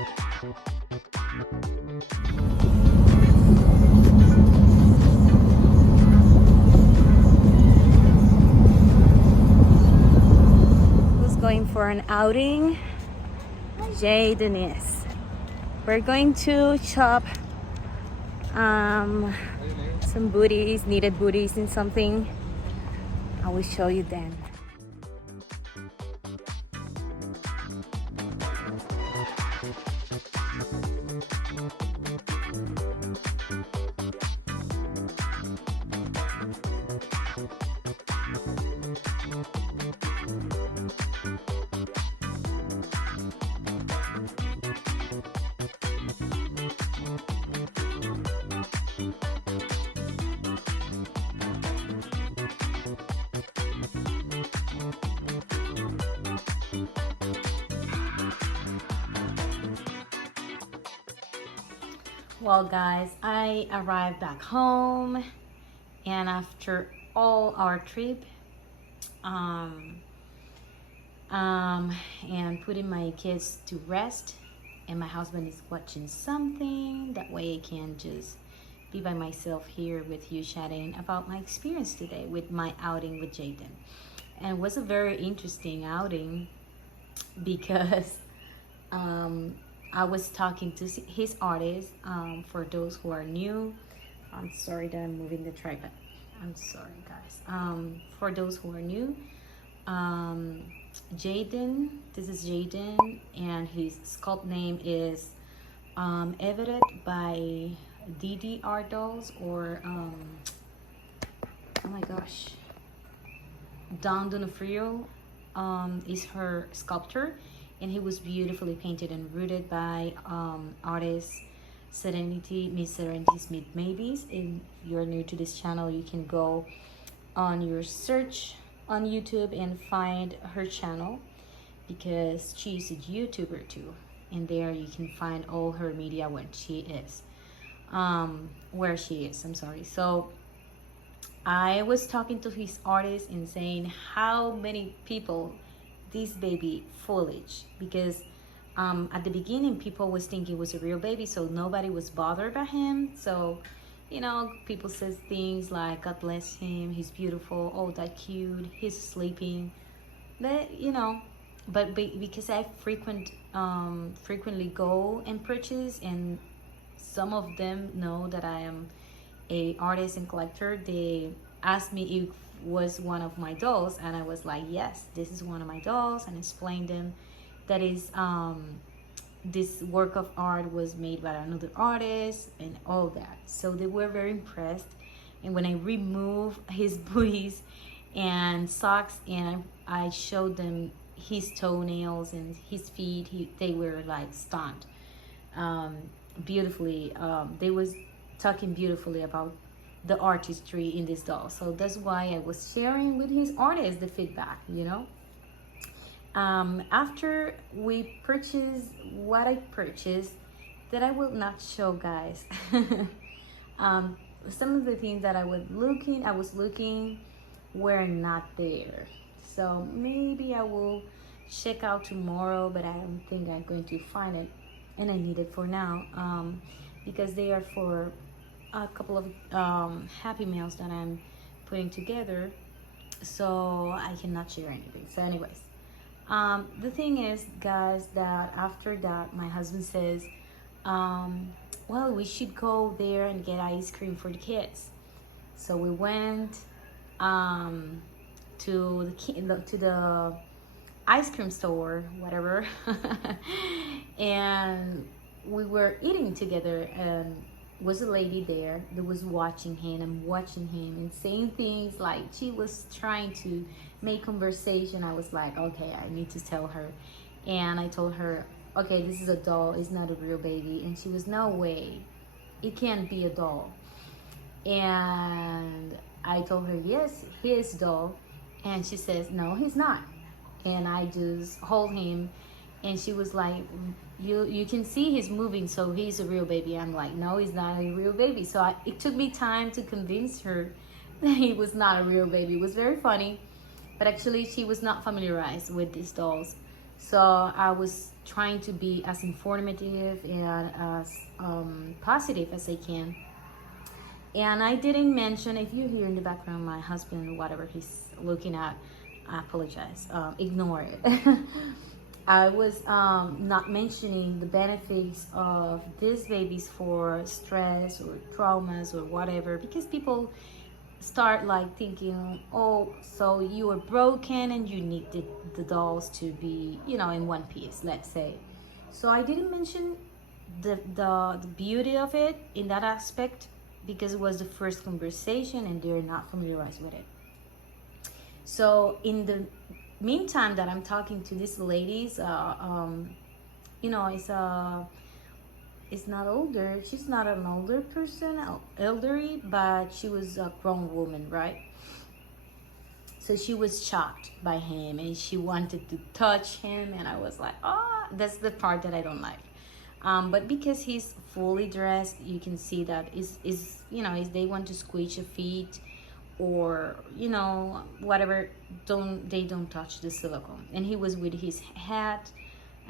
Who's going for an outing? Jayden is. We're going to chop some booties, needed booties and something. I will show you then. Well guys, I arrived back home, and after all our trip and putting my kids to rest, and my husband is watching something, that way I can just be by myself here with you, chatting about my experience today with my outing with Jayden. And it was a very interesting outing because I was talking to his artist. For those who are new, I'm sorry that I'm moving the tripod. I'm sorry, guys. For those who are new, Jayden, this is Jayden, and his sculpt name is Evident by DDR Dolls, or oh my gosh, Dawn Donofrio is her sculptor. And he was beautifully painted and rooted by artist Serenity, Miss Serenity's Mid Maybes. If you're new to this channel, you can go on your search on YouTube and find her channel, because she's a YouTuber too. And there you can find all her media when she is, where she is, I'm sorry. So I was talking to his artist and saying how many people this baby foliage, because at the beginning people was thinking it was a real baby, so nobody was bothered by him. So you know, people says things like, God bless him, he's beautiful, oh that cute, he's sleeping, but you know, but because I frequently go and purchase, and some of them know that I am a artist and collector, they asked me if was one of my dolls, and I was like, yes, this is one of my dolls, and explained them that is this work of art was made by another artist and all that. So they were very impressed. And when I removed his booties and socks and I showed them his toenails and his feet, they were like stunned. Beautifully, they was talking beautifully about the artistry in this doll. So that's why I was sharing with his artist the feedback, you know. After we purchased what I purchased, that I will not show, guys. Some of the things that I was looking were not there. So maybe I will check out tomorrow, but I don't think I'm going to find it, and I need it for now, because they are for a couple of happy meals that I'm putting together, so I cannot share anything. So anyways, the thing is, guys, that after that my husband says, well, we should go there and get ice cream for the kids. So we went to the ice cream store, whatever, and we were eating together, and was a lady there that was watching him and saying things like, she was trying to make conversation. I was like, okay, I need to tell her. And I told her, okay, this is a doll, it's not a real baby. And she was, no way, it can't be a doll. And I told her, yes, his doll. And she says, no, he's not. And I just hold him, and she was like, you can see he's moving, so he's a real baby. I'm like, no, he's not a real baby. So it took me time to convince her that he was not a real baby. It was very funny, but actually she was not familiarized with these dolls. So I was trying to be as informative and as positive as I can. And I didn't mention, if you hear in the background my husband, whatever he's looking at, I apologize. Ignore it. I was not mentioning the benefits of these babies for stress or traumas or whatever, because people start like thinking, oh, so you were broken and you need the dolls to be, in one piece, let's say. So I didn't mention the beauty of it in that aspect, because it was the first conversation and they're not familiarized with it. So in the meantime that I'm talking to these ladies, it's not older. She's not an older person, elderly, but she was a grown woman, right? So she was shocked by him and she wanted to touch him, and I was like, oh, that's the part that I don't like. But because he's fully dressed, you can see that is they want to squeeze your feet or whatever, they don't touch the silicone. And he was with his hat.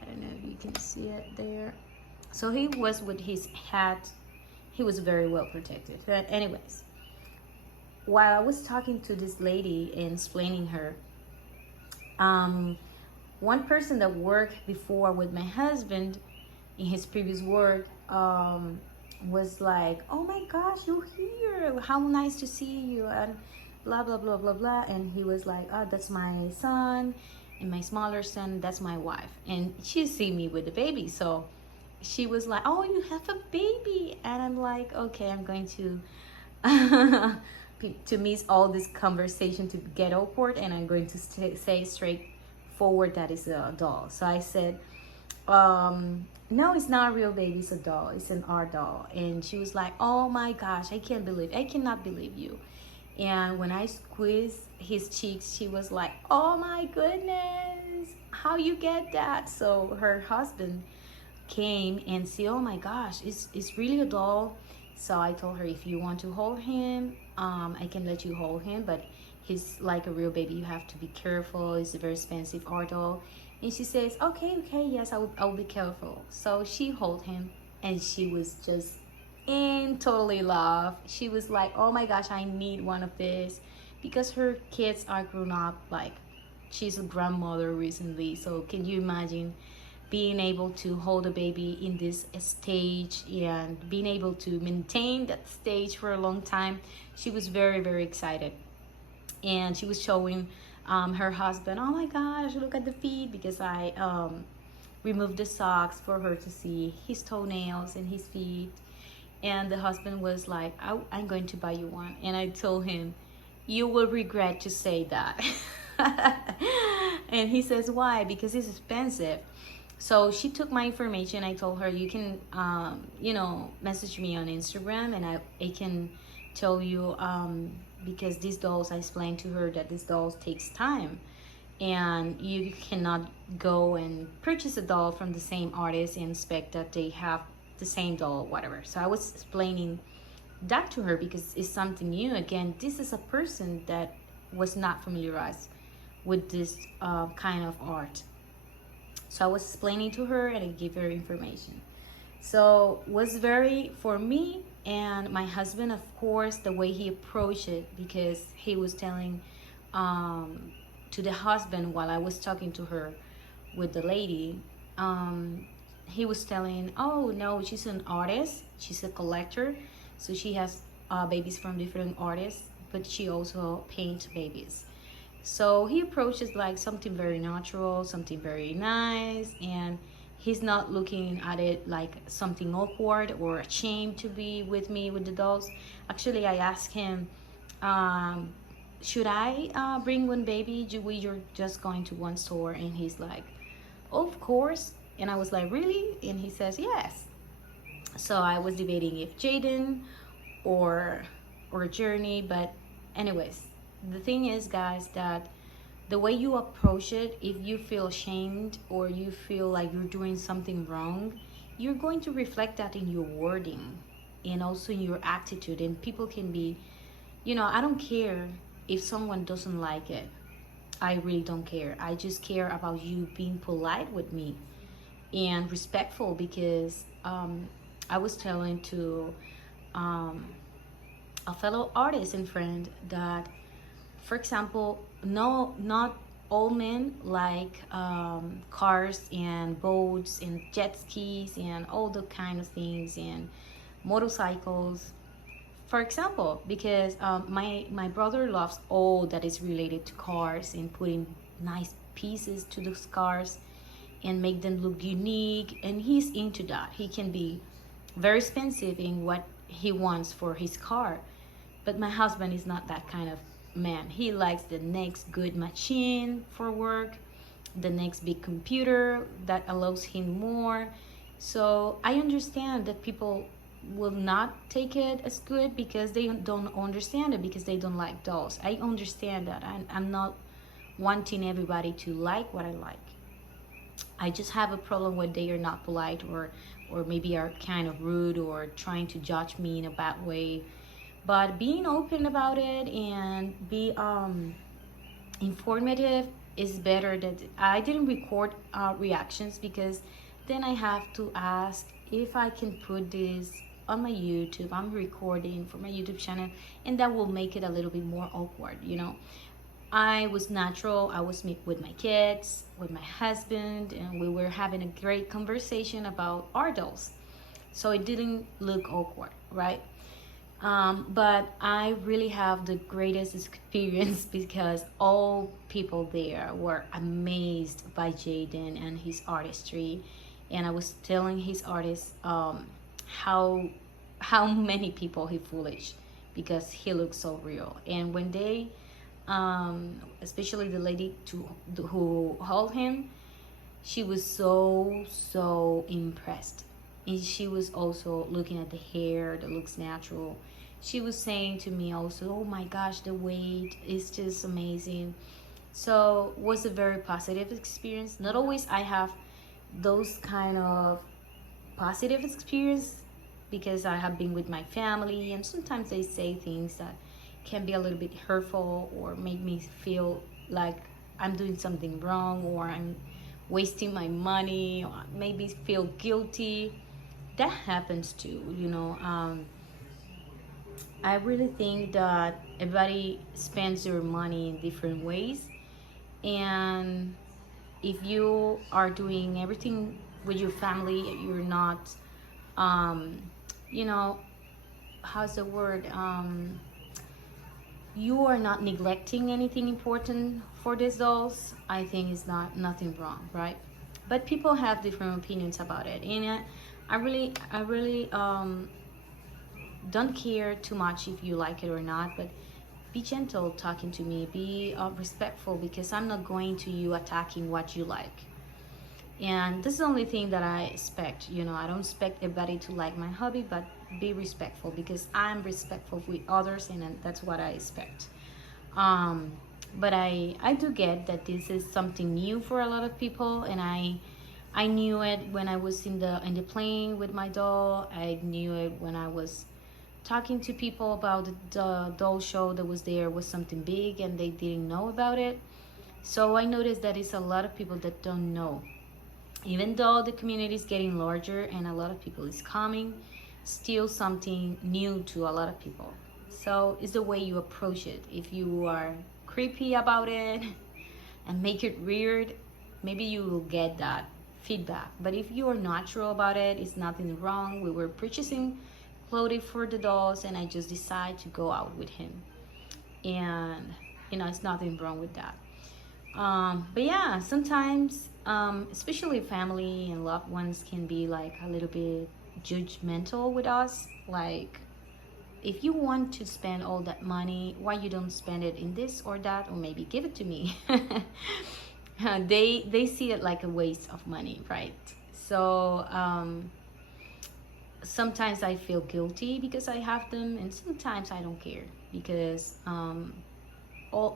I don't know if you can see it there. So he was with his hat. He was very well protected. But anyways, while I was talking to this lady and explaining her, one person that worked before with my husband in his previous work was like, oh my gosh, you're here, how nice to see you, and blah blah blah blah blah. And he was like, oh, that's my son, and my smaller son, that's my wife. And she see me with the baby, so she was like, oh, you have a baby. And I'm like, okay, I'm going to to miss all this conversation to get awkward, and I'm going to say straight forward that is a doll. So I said, no, it's not a real baby, it's a doll, it's an art doll. And she was like, oh my gosh, I cannot believe you. And when I squeezed his cheeks, she was like, oh my goodness, how you get that? So her husband came and said, oh my gosh, it's really a doll. So I told her, if you want to hold him, I can let you hold him, but he's like a real baby, you have to be careful, it's a very expensive art doll. And she says, okay, yes, I'll be careful. So she held him, and she was just in totally love. She was like, oh my gosh, I need one of this, because her kids are grown up, like she's a grandmother recently. So can you imagine being able to hold a baby in this stage and being able to maintain that stage for a long time? She was very, very excited. And she was showing her husband, oh my gosh, look at the feet, because I removed the socks for her to see his toenails and his feet. And the husband was like, I'm going to buy you one. And I told him, you will regret to say that. And he says, why? Because it's expensive. So she took my information. I told her, you can message me on Instagram, and I can tell you, because these dolls, I explained to her that these dolls takes time, and you cannot go and purchase a doll from the same artist and expect that they have the same doll, whatever. So I was explaining that to her, because it's something new. Again, this is a person that was not familiarized with this kind of art. So I was explaining to her, and I gave her information. So was very, for me and my husband, of course, the way he approached it, because he was telling to the husband, while I was talking to her with the lady, he was telling, oh no, she's an artist, she's a collector, so she has babies from different artists, but she also paints babies. So he approaches like something very natural, something very nice, and he's not looking at it like something awkward or ashamed to be with me with the dolls. Actually, I asked him, should I bring one baby? You're just going to one store? And he's like, oh, of course. And I was like, really? And he says, yes. So I was debating if Jayden or Journey, but anyways, the thing is, guys, that the way you approach it, if you feel ashamed or you feel like you're doing something wrong, you're going to reflect that in your wording and also in your attitude. And people can be, I don't care if someone doesn't like it. I really don't care. I just care about you being polite with me and respectful, because I was telling to um, a fellow artist and friend that, for example, no, not all men like cars and boats and jet skis and all the kind of things and motorcycles. For example, because my brother loves all that is related to cars and putting nice pieces to those cars and make them look unique, and he's into that. He can be very expensive in what he wants for his car, but my husband is not that kind of man. He likes the next good machine for work, the next big computer that allows him more. So I understand that people will not take it as good because they don't understand it, because they don't like dolls. I understand that. I'm not wanting everybody to like what I like. I just have a problem when they are not polite, or maybe are kind of rude or trying to judge me in a bad way. But being open about it and be informative is better. That I didn't record reactions, because then I have to ask if I can put this on my YouTube. I'm recording for my YouTube channel, and that will make it a little bit more awkward, you know. I was natural. I was with my kids, with my husband, and we were having a great conversation about our dolls. So it didn't look awkward, right? But I really have the greatest experience because all people there were amazed by Jayden and his artistry. And I was telling his artist how many people he foolish, because he looks so real. And when they especially the lady who held him, she was so impressed, and she was also looking at the hair that looks natural. She was saying to me also, oh my gosh, the weight is just amazing. So it was a very positive experience. Not always I have those kind of positive experience, because I have been with my family, and sometimes they say things that can be a little bit hurtful or make me feel like I'm doing something wrong, or I'm wasting my money, or maybe feel guilty. That happens too, you know. I really think that everybody spends their money in different ways, and if you are doing everything with your family, you're not you know, how's the word, you are not neglecting anything important for these dolls, I think it's nothing wrong, right? But people have different opinions about it, and I really don't care too much if you like it or not. But be gentle talking to me, be respectful, because I'm not going to you attacking what you like. And this is the only thing that I expect, you know. I don't expect everybody to like my hobby, but be respectful, because I'm respectful with others, and that's what I expect. But I do get that this is something new for a lot of people, and I knew it when I was in the plane with my doll. I knew it when I was talking to people about the doll show that was there was something big and they didn't know about it. So I noticed that it's a lot of people that don't know. Even though the community is getting larger and a lot of people is coming, still something new to a lot of people. So it's the way you approach it. If you are creepy about it and make it weird, maybe you will get that feedback. But if you are natural about it, it's nothing wrong. We were purchasing clothing for the dolls, and I just decided to go out with him, and you know, it's nothing wrong with that. But yeah, sometimes especially family and loved ones can be like a little bit judgmental with us, like, if you want to spend all that money, why you don't spend it in this or that, or maybe give it to me. They see it like a waste of money, right? So sometimes I feel guilty because I have them, and sometimes I don't care, because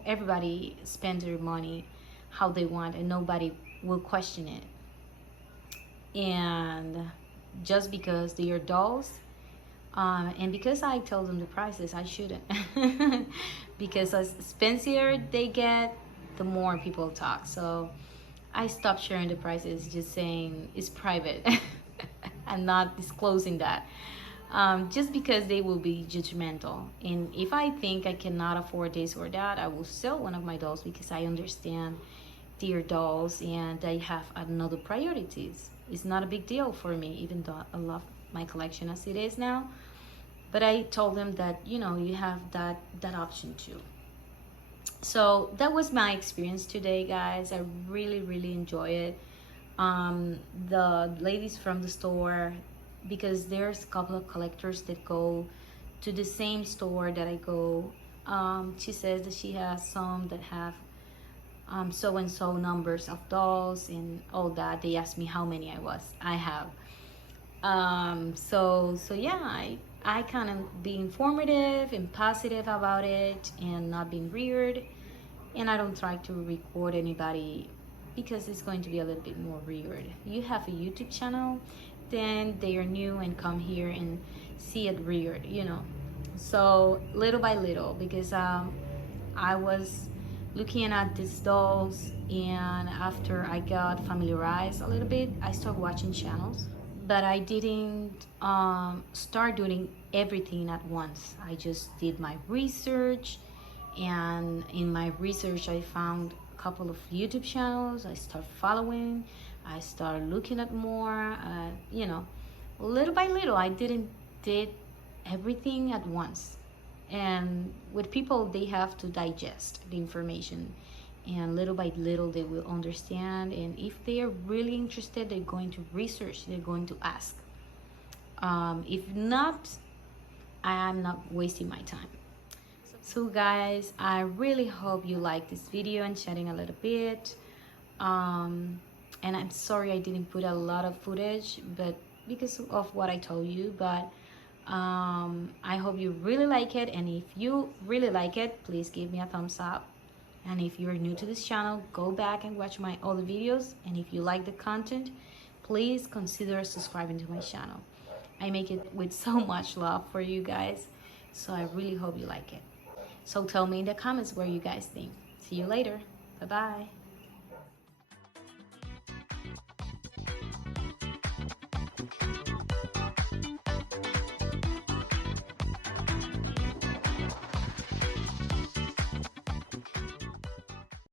everybody spends their money how they want, and nobody will question it. And just because they are dolls, and because I told them the prices, I shouldn't. Because as expensive they get, the more people talk. So I stopped sharing the prices, just saying it's private. I'm not disclosing that. Just because they will be judgmental. And if I think I cannot afford this or that, I will sell one of my dolls because I understand their dolls and I have another priorities. It's not a big deal for me, even though I love my collection as it is now. But I told them that, you know, you have that option too. So that was my experience today, guys. I really enjoy it. The ladies from the store, because there's a couple of collectors that go to the same store that I go, she says that she has some that have so and so numbers of dolls and all that. They asked me how many I have. So yeah, I kind of be informative and positive about it and not being weird. And I don't try to record anybody because it's going to be a little bit more weird. You have a YouTube channel, then they are new and come here and see it weird, you know. So little by little, because I was looking at these dolls, and after I got familiarized a little bit, I started watching channels. But I didn't start doing everything at once. I just did my research, and in my research I found a couple of YouTube channels. I started following, I started looking at more, you know, little by little. I didn't did everything at once. And with people, they have to digest the information, and little by little they will understand. And if they are really interested, they're going to research, they're going to ask. If not, I'm not wasting my time. So guys, I really hope you like this video and chatting a little bit. And I'm sorry I didn't put a lot of footage, but because of what I told you. But I hope you really like it, and if you really like it, please give me a thumbs up. And if you're new to this channel, go back and watch my other videos. And if you like the content, please consider subscribing to my channel. I make it with so much love for you guys, so I really hope you like it. So tell me in the comments what you guys think. See you later. Bye bye.